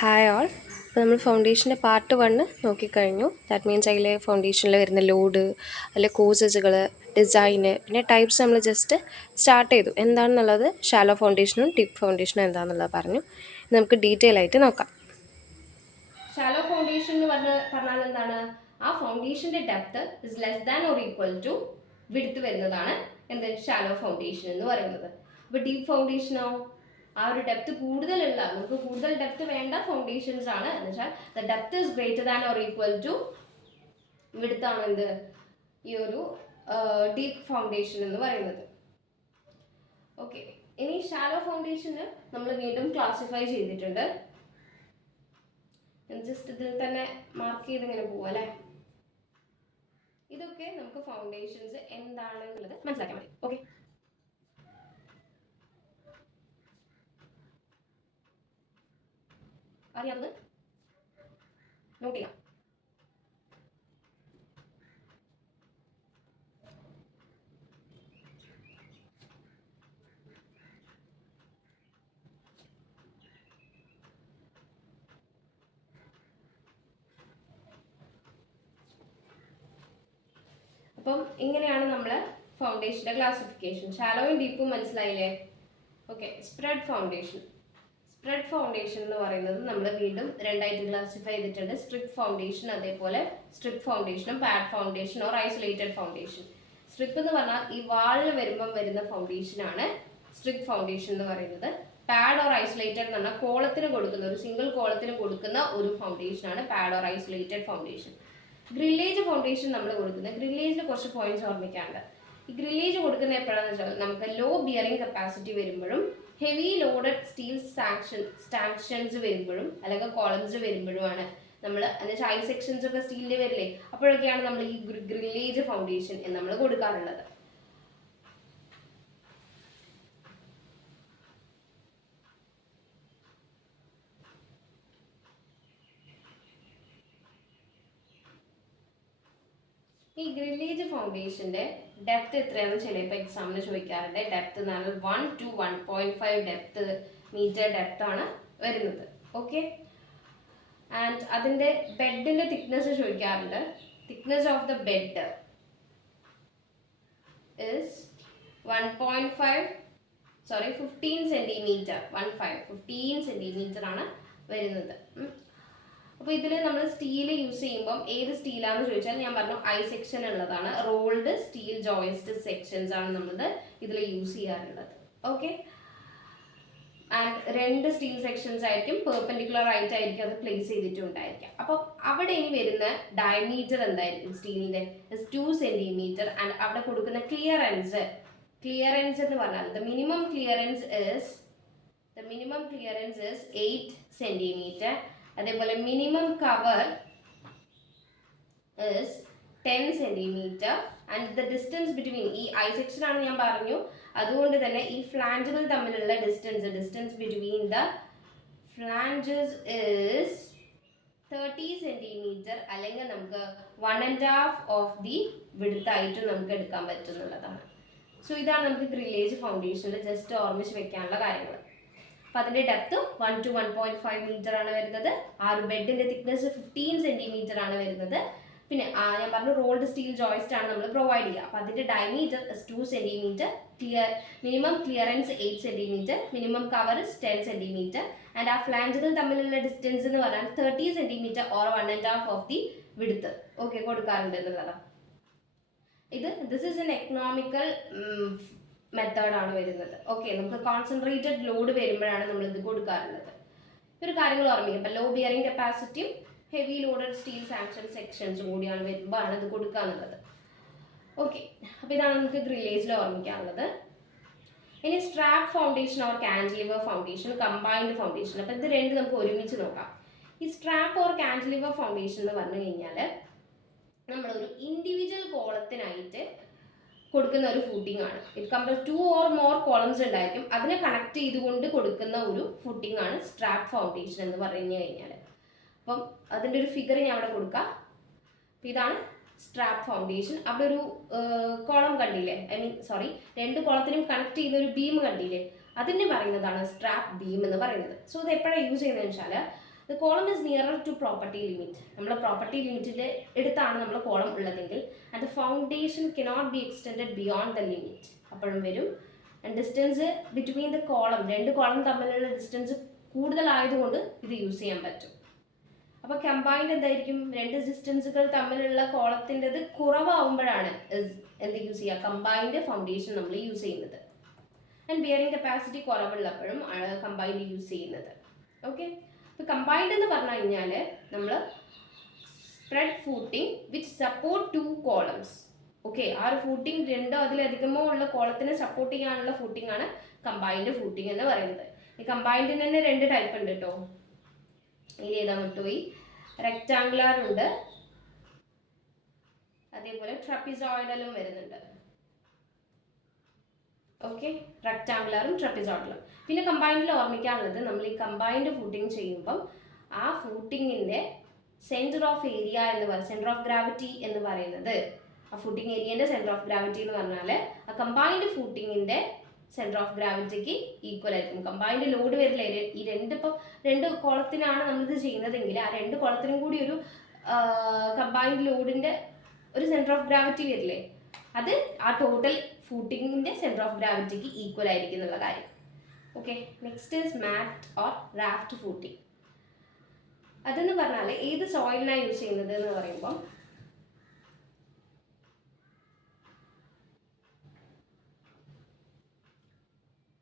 Hi all. അപ്പോൾ നമ്മൾ ഫൗണ്ടേഷൻ്റെ part 1 നോക്കിക്കഴിഞ്ഞു. That means അതിൽ ഫൗണ്ടേഷനിൽ വരുന്ന ലോഡ്, അതിലെ കോഴ്സസുകൾ, ഡിസൈന്, പിന്നെ ടൈപ്സ് നമ്മൾ ജസ്റ്റ് സ്റ്റാർട്ട് ചെയ്തു. എന്താണെന്നുള്ളത് ഷാലോ ഫൗണ്ടേഷനും ഡീപ്പ് ഫൗണ്ടേഷനും എന്താണെന്നുള്ളത് പറഞ്ഞു. നമുക്ക് ഡീറ്റെയിൽ ആയിട്ട് നോക്കാം. ഷാലോ ഫൗണ്ടേഷൻ എന്ന് പറഞ്ഞാൽ എന്താണ്? ആ ഫൗണ്ടേഷൻ്റെ depth is less than or equal to width വരുന്നതാണ് എന്ത് ഷാലോ ഫൗണ്ടേഷൻ എന്ന് പറയുന്നത്. അപ്പോൾ ഡീപ്പ് ഫൗണ്ടേഷനോ ആ ഒരു ഡെപ്ത് കൂടുതലുള്ള, നമുക്ക് കൂടുതൽ ഡെപ്ത് വേണ്ട ഫൗണ്ടേഷൻസ് ആണ് എന്ന് വെച്ചാൽ the depth is greater than or equal to width ആണ് എന്ത് ഈ ഒരു ഡീപ്പ് ഫൗണ്ടേഷൻ എന്ന് പറയുന്നത്. ഓക്കെ, ഇനി ഷാലോ ഫൗണ്ടേഷന് നമ്മൾ വീണ്ടും ക്ലാസിഫൈ ചെയ്തിട്ടുണ്ട്. ജസ്റ്റ് ഇതിൽ തന്നെ മാർക്ക് ചെയ്ത് ഇങ്ങനെ പോവാം അല്ലേ. ഇതൊക്കെ നമുക്ക് ഫൗണ്ടേഷൻസ് എന്താണെന്നുള്ളത് മനസ്സിലാക്കാൻ മതി. ഓക്കെ, അറിയാവുന്നത് നോട്ട് ചെയ്യാം. അപ്പം ഇങ്ങനെയാണ് നമ്മൾ ഫൗണ്ടേഷൻ്റെ ക്ലാസിഫിക്കേഷൻ. ഷാലോയും ഡീപ്പും മനസ്സിലായില്ലേ? Okay, spread foundation. Spread foundation എന്ന് പറയുന്നത് നമ്മൾ വീണ്ടും രണ്ടായിട്ട് ക്ലാസിഫൈ ചെയ്തിട്ടുണ്ട്. സ്ട്രിപ്പ് ഫൗണ്ടേഷൻ, അതേപോലെ സ്ട്രിപ്പ് ഫൗണ്ടേഷനും pad foundation or isolated foundation. Strip എന്ന് പറഞ്ഞാൽ ഈ വാളിൽ വരുമ്പം വരുന്ന ഫൗണ്ടേഷനാണ് സ്ട്രിപ്പ് ഫൗണ്ടേഷൻ എന്ന് പറയുന്നത്. പാഡ് ഓർ ഐസൊലേറ്റഡ് എന്ന് പറഞ്ഞാൽ കോളത്തിന് കൊടുക്കുന്ന, ഒരു സിംഗിൾ കോളത്തിന് കൊടുക്കുന്ന ഒരു ഫൗണ്ടേഷനാണ് pad or isolated foundation. Grillage foundation നമ്മൾ കൊടുക്കുന്നത്, ഗ്രില്ലേജിന് കുറച്ച് പോയിന്റ്സ് ഓർമ്മിക്കാണ്ട്. ഈ ഗ്രില്ലേജ് കൊടുക്കുന്ന എപ്പോഴാണെന്ന് വെച്ചാൽ നമുക്ക് ലോ ബിയറിംഗ് കപ്പാസിറ്റി വരുമ്പോഴും ഹെവി ലോഡഡ് സ്റ്റീൽ സ്റ്റാൻഷൻസ് വരുമ്പോഴും അല്ലെങ്കിൽ കോളംസ് വരുമ്പോഴുമാണ് നമ്മൾ, എന്നുവെച്ചാൽ ഐ സെക്ഷൻസ് ഒക്കെ സ്റ്റീലിൽ വരില്ലേ, അപ്പോഴൊക്കെയാണ് നമ്മൾ ഈ ഗ്രില്ലേജ് ഫൗണ്ടേഷൻ എന്ന് നമ്മൾ കൊടുക്കാറുള്ളത്. ഈ ഗ്രില്ലേജ് ഫൗണ്ടേഷന്റെ ഡെപ്ത് എത്രയാണെന്ന് ചിലപ്പോൾ എക്സാമിന് ചോദിക്കാറുണ്ട്. ഡെപ്ത് എന്ന് പറഞ്ഞാൽ 1 to 1.5 മീറ്റർ ഡെപ്ത് ആണ് വരുന്നത്. ഓക്കെ, ആൻഡ് അതിൻ്റെ ബെഡിന്റെ തിക്നെസ് ചോദിക്കാറുണ്ട്. Thickness of the bed is 15 centimetre. 15 centimetre ആണ് വരുന്നത്. അപ്പോൾ ഇതിൽ നമ്മൾ സ്റ്റീൽ യൂസ് ചെയ്യുമ്പം ഏത് സ്റ്റീലാണെന്ന് ചോദിച്ചാൽ ഞാൻ പറഞ്ഞു ഐ സെക്ഷൻ ഉള്ളതാണ്. റോൾഡ് സ്റ്റീൽ ജോയിസ്റ്റ് സെക്ഷൻസ് ആണ് നമ്മൾ ഇതിൽ യൂസ് ചെയ്യാറുള്ളത്. ഓക്കെ, ആൻഡ് 2 സ്റ്റീൽ സെക്ഷൻസ് ആയിരിക്കും, പെർപെൻഡിക്കുലർ ആയിട്ട് ആയിരിക്കും അത് പ്ലേസ് ചെയ്തിട്ടുണ്ടായിരിക്കാം. അപ്പോൾ അവിടെ ഇനി വരുന്ന ഡയമീറ്റർ എന്തായിരിക്കും സ്റ്റീലിന്റെ? 2 സെന്റിമീറ്റർ. ആൻഡ് അവിടെ കൊടുക്കുന്ന ക്ലിയറൻസ് എന്ന് പറഞ്ഞാൽ the minimum clearance is 8 centimetre. അതേപോലെ minimum cover is 10 centimetre. And the distance between, ഈ ഐ സെക്ഷൻ ആണ് ഞാൻ പറഞ്ഞു, അതുകൊണ്ട് തന്നെ ഈ ഫ്ലാഞ്ചുകൾ തമ്മിലുള്ള distance between the flanges is 30 centimetre, അല്ലെങ്കിൽ നമുക്ക് 1.5 ഓഫ് ദി വിഡ്ത്ത് ആയിട്ട് നമുക്ക് എടുക്കാൻ പറ്റുന്നുള്ളതാണ്. സോ ഇതാണ് നമുക്ക് ഗ്രില്ലേജ് ഫൗണ്ടേഷനിൽ ജസ്റ്റ് ഓർമ്മിച്ച് വെക്കാനുള്ള കാര്യങ്ങൾ. അപ്പോൾ അതിൻ്റെ ഡെപ്ത് 1 to 1.5 മീറ്റർ ആണ് വരുന്നത്. ആ ഒരു ബെഡിൻ്റെ തിക്നെസ് 15 സെന്റിമീറ്റർ ആണ് വരുന്നത്. പിന്നെ ഞാൻ പറഞ്ഞു റോൾഡ് സ്റ്റീൽ ജോയിസ്റ്റ് ആണ് നമ്മൾ പ്രൊവൈഡ് ചെയ്യുക. അപ്പോൾ അതിൻ്റെ diameter 2 centimetre, minimum clearance 8 centimetre, minimum cover 10 centimetre. And ആ ഫ്ലാഞ്ചുകൾ തമ്മിലുള്ള ഡിസ്റ്റൻസ് എന്ന് പറഞ്ഞാൽ 30 centimetre or 1.5 of the width okay കൊടുക്കാറുണ്ട് എന്നുള്ളതാണ്. ദിസ് ഈസ് എൻ എക്കണോമിക്കൽ മെത്തേഡാണ് വരുന്നത്. ഓക്കെ, നമുക്ക് കോൺസെൻട്രേറ്റഡ് ലോഡ് വരുമ്പോഴാണ് നമ്മൾ ഇത് കൊടുക്കാറുള്ളത്. ഒരു കാര്യങ്ങൾ ഓർമ്മിക്കുക, ഇപ്പം ലോ ബിയറിംഗ് കപ്പാസിറ്റിയും ഹെവി ലോഡഡ് സ്റ്റീൽ സെക്ഷൻസും കൂടിയാണ് വരുമ്പോഴാണ് ഇത് കൊടുക്കാന്നുള്ളത്. ഓക്കെ, അപ്പോൾ ഇതാണ് നമുക്ക് ഗ്രില്ലേജിൽ ഓർമ്മിക്കാനുള്ളത്. ഇനി strap foundation or cantilever foundation, combined foundation. അപ്പോൾ ഇത് രണ്ട് നമുക്ക് ഒരുമിച്ച് നോക്കാം. ഈ സ്ട്രാപ്പ് ഓർ കാൻറ്റിലിവർ ഫൗണ്ടേഷൻ എന്ന് പറഞ്ഞു കഴിഞ്ഞാൽ നമ്മളൊരു ഇൻഡിവിജ്വൽ കോളത്തിനായിട്ട് കൊടുക്കുന്ന ഒരു ഫൂട്ടിംഗ് ആണ്. It compare 2 or more columns ഉണ്ടായിരിക്കും, അതിനെ കണക്ട് ചെയ്തുകൊണ്ട് കൊടുക്കുന്ന ഒരു ഫൂട്ടിംഗ് ആണ് സ്ട്രാപ്പ് ഫൗണ്ടേഷൻ എന്ന് പറഞ്ഞു കഴിഞ്ഞാൽ. അപ്പം അതിൻ്റെ ഒരു ഫിഗർ ഞാൻ അവിടെ കൊടുക്കാം. ഇതാണ് സ്ട്രാപ്പ് ഫൗണ്ടേഷൻ. അവിടെ ഒരു കോളം കണ്ടില്ലേ, രണ്ട് കോളത്തിനും കണക്ട് ചെയ്യുന്ന ഒരു ബീം കണ്ടില്ലേ, അതിനെ പറയുന്നതാണ് സ്ട്രാപ്പ് ബീം എന്ന് പറയുന്നത്. സോ ഇത് എപ്പോഴാണ് യൂസ് ചെയ്യുന്നതെന്ന് വെച്ചാൽ the column is nearer to property limit. നമ്മൾ പ്രോപ്പർട്ടി ലിമിറ്റിൻ്റെ അടുത്താണ് നമ്മൾ കോളം ഉള്ളതെങ്കിൽ and the foundation cannot be extended beyond the limit, അപ്പോഴും വരും. And distance between the column, രണ്ട് കോളം തമ്മിലുള്ള ഡിസ്റ്റൻസ് കൂടുതലായതുകൊണ്ട് ഇത് യൂസ് ചെയ്യാൻ പറ്റും. അപ്പോൾ കമ്പൈൻഡ് എന്തായിരിക്കും? രണ്ട് ഡിസ്റ്റൻസുകൾ തമ്മിലുള്ള കോളത്തിൻ്റെത് കുറവാകുമ്പോഴാണ് എന്ത് യൂസ് ചെയ്യുക? കമ്പൈൻഡ് ഫൗണ്ടേഷൻ നമ്മൾ യൂസ് ചെയ്യുന്നത്. ആൻഡ് ബിയറിംഗ് കപ്പാസിറ്റി കുറവുള്ളപ്പോഴും ആണ് കമ്പൈൻഡ് യൂസ് ചെയ്യുന്നത്. ഓക്കെ, അപ്പോൾ കമ്പൈൻഡ് എന്ന് പറഞ്ഞു കഴിഞ്ഞാൽ നമ്മൾ spread footing which support 2 columns. Okay, ആ ഒരു ഫൂട്ടിംഗ് രണ്ടോ അതിലധികമോ ഉള്ള കോളത്തിനെ സപ്പോർട്ട് ചെയ്യാനുള്ള ഫൂട്ടിംഗ് ആണ് കമ്പൈൻഡ് ഫൂട്ടിംഗ് എന്ന് പറയുന്നത്. ഈ കമ്പൈൻഡിന് തന്നെ 2 ടൈപ്പ് ഉണ്ട് കേട്ടോ. ഇതിൽ ഏതാ വിട്ടുപോയി? റെക്ടാങ്കുലർ ഉണ്ട്, അതേപോലെ ട്രപ്പിസോയിഡലും വരുന്നുണ്ട്. ഓക്കെ, റെക്ടാങ്കുലറും ട്രപ്പിസോയിഡലും. പിന്നെ കമ്പൈൻഡിൽ ഓർമ്മിക്കാനുള്ളത്, നമ്മൾ ഈ കമ്പൈൻഡ് ഫൂട്ടിംഗ് ചെയ്യുമ്പം ആ ഫൂട്ടിങ്ങിൻ്റെ സെൻറ്റർ ഓഫ് ഏരിയ എന്ന് പറയുന്നത്, സെൻറ്റർ ഓഫ് ഗ്രാവിറ്റി എന്ന് പറയുന്നത്, ആ ഫൂട്ടിംഗ് ഏരിയൻ്റെ സെൻറ്റർ ഓഫ് ഗ്രാവിറ്റി എന്ന് പറഞ്ഞാൽ ആ കമ്പൈൻഡ് ഫൂട്ടിങ്ങിൻ്റെ സെൻറ്റർ ഓഫ് ഗ്രാവിറ്റിക്ക് ഈക്വൽ ആയിരിക്കും. കമ്പൈൻഡ് ലോഡ് വരില്ല. ഈ രണ്ട് കോളത്തിനാണ് നമ്മളിത് ചെയ്യുന്നതെങ്കിൽ ആ 2 കോളത്തിനും കൂടി ഒരു കമ്പൈൻഡ് ലോഡിൻ്റെ ഒരു സെൻറ്റർ ഓഫ് ഗ്രാവിറ്റി വരില്ലേ, അത് ആ ടോട്ടൽ ഫൂട്ടിങ്ങിൻ്റെ സെൻറ്റർ ഓഫ് ഗ്രാവിറ്റിക്ക് ഈക്വൽ ആയിരിക്കും എന്നുള്ള കാര്യം. Okay, next is mat or raft footing. അതെന്ന് പറഞ്ഞാൽ ഏത് സോയിലിനാണ് യൂസ് ചെയ്യുന്നത് എന്ന് പറയുമ്പോൾ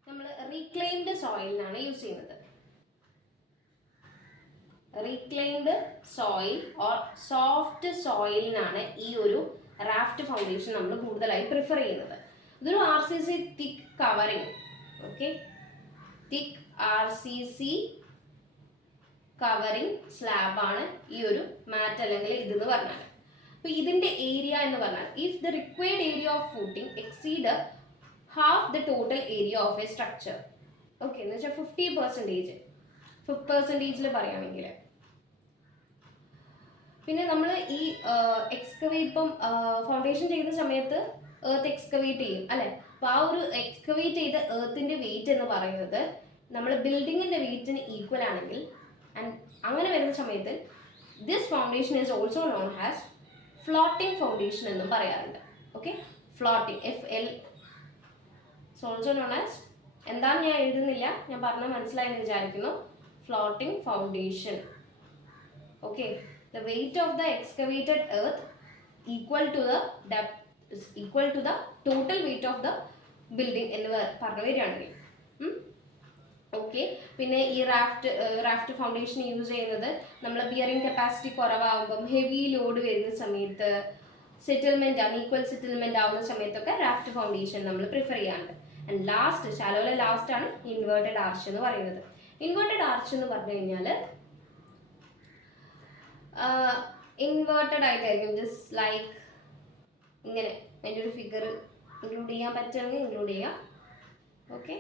നമ്മൾ റീക്ലെയിംഡ് സോയിലിനാണ് യൂസ് ചെയ്യുന്നത്. റീക്ലെയിംഡ് സോയിൽ ഓർ സോഫ്റ്റ് സോയിലിനാണ് ഈ ഒരു റാഫ്റ്റ് ഫൗണ്ടേഷൻ നമ്മൾ കൂടുതലായി പ്രിഫർ ചെയ്യുന്നത്. ഇതൊരു RCC തിക്ക് കവറിങ്. ഓക്കെ, തിക്ക് RCC കവറിങ് സ്ലാബാണ് ഈ ഒരു മാറ്റ് അല്ലെങ്കിൽ ഇതെന്ന് പറഞ്ഞാൽ. അപ്പോൾ ഇതിൻ്റെ ഏരിയ എന്ന് പറഞ്ഞാൽ if the required area of footing exceed half the total area of a structure. Okay, എന്ന് വെച്ചാൽ 50% പറയുകയാണെങ്കിൽ. പിന്നെ നമ്മൾ ഈ ഇപ്പം ഫൗണ്ടേഷൻ ചെയ്യുന്ന സമയത്ത് എർത്ത് എക്സ്കവേറ്റ് ചെയ്യും അല്ലേ. അപ്പോൾ ആ ഒരു എക്സ്കവേറ്റ് ചെയ്ത എർത്തിൻ്റെ വെയിറ്റ് എന്ന് പറയുന്നത് നമ്മൾ ബിൽഡിങ്ങിൻ്റെ വെയിറ്റിന് ഈക്വൽ ആണെങ്കിൽ, ആൻഡ് അങ്ങനെ വരുന്ന സമയത്ത് this foundation is also known as floating foundation എന്നും പറയാറുണ്ട്. Okay, floating FL also known as, എന്താണ് ഞാൻ എഴുതുന്നില്ല, ഞാൻ പറഞ്ഞാൽ മനസ്സിലായെന്ന് വിചാരിക്കുന്നു. Floating foundation. Okay, the weight of the excavated earth equal to the depth is equal to the total weight of the building എന്ന് പറഞ്ഞു വരികയാണെങ്കിൽ. ഓക്കെ, പിന്നെ ഈ റാഫ്റ്റ് ഫൗണ്ടേഷൻ യൂസ് ചെയ്യുന്നത് നമ്മൾ ബിയറിംഗ് കപ്പാസിറ്റി കുറവാകുമ്പം, ഹെവി ലോഡ് വരുന്ന സമയത്ത്, സെറ്റിൽമെൻറ്റ് അൺഈക്വൽ സെറ്റിൽമെൻറ്റ് ആവുന്ന സമയത്തൊക്കെ റാഫ്റ്റ് ഫൗണ്ടേഷൻ നമ്മൾ പ്രിഫർ ചെയ്യാറുണ്ട്. ആൻഡ് ലാസ്റ്റ്, ഷാലോയിലെ ലാസ്റ്റ് ആണ് ഇൻവേർട്ടഡ് ആർച്ച് എന്ന് പറയുന്നത്. ഇൻവേർട്ടഡ് ആർച്ച് എന്ന് പറഞ്ഞു കഴിഞ്ഞാൽ ഇൻവേർട്ടഡ് ആയിട്ടായിരിക്കും, ജസ്റ്റ് ലൈക്ക് ഇങ്ങനെ. അതിൻ്റെ ഒരു ഫിഗർ ഇൻക്ലൂഡ് ചെയ്യാൻ പറ്റുമെങ്കിൽ ഇൻക്ലൂഡ് ചെയ്യാം. ഓക്കെ,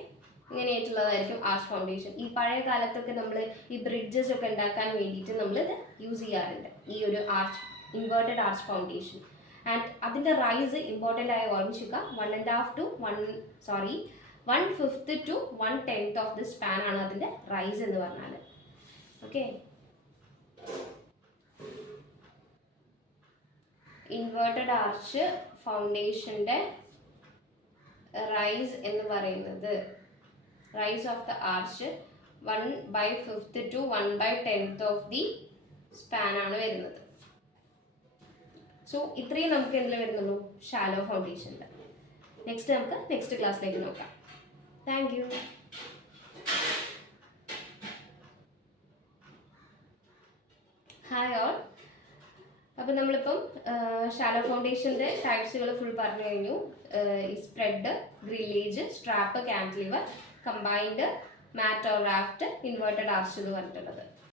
ഇങ്ങനെയായിട്ടുള്ളതായിരിക്കും ആർച്ച് ഫൗണ്ടേഷൻ. ഈ പഴയ കാലത്തൊക്കെ നമ്മൾ ഈ ബ്രിഡ്ജസ് ഒക്കെ ഉണ്ടാക്കാൻ വേണ്ടിയിട്ട് നമ്മളിത് യൂസ് ചെയ്യാറുണ്ട്, ഈ ഒരു arch, inverted arch foundation. And അതിൻ്റെ റൈസ് ഇമ്പോർട്ടൻ്റ് ആയി ഓർമ്മിക്കുക, 1.5 to 1/5 to 1/10 of the span ആണ് അതിൻ്റെ റൈസ് എന്ന് പറഞ്ഞാൽ. ഓക്കെ, ഇൻവേർട്ടഡ് ആർച്ച് ഫൗണ്ടേഷൻ്റെ റൈസ് എന്ന് പറയുന്നത്, rise of the arch 1/5 to 1/10 of the span ആണ് വരുന്നത്. സോ ഇത്രയും നമുക്ക് എന്തിൽ വരുന്നുള്ളൂ? ഷാലോ ഫൗണ്ടേഷനിൽ. നെക്സ്റ്റ് നമുക്ക് നെക്സ്റ്റ് ക്ലാസ്സിലേക്ക് നോക്കാം. Thank you. Hi all. അപ്പോൾ നമ്മളിപ്പം ഷാലോ ഫൗണ്ടേഷൻ്റെ ടൈപ്സുകൾ ഫുൾ പറഞ്ഞു കഴിഞ്ഞു. Spread, grillage, strap, cantilever, combined, mat or raft, inverted arch എന്ന് പറഞ്ഞിട്ടുള്ളത്.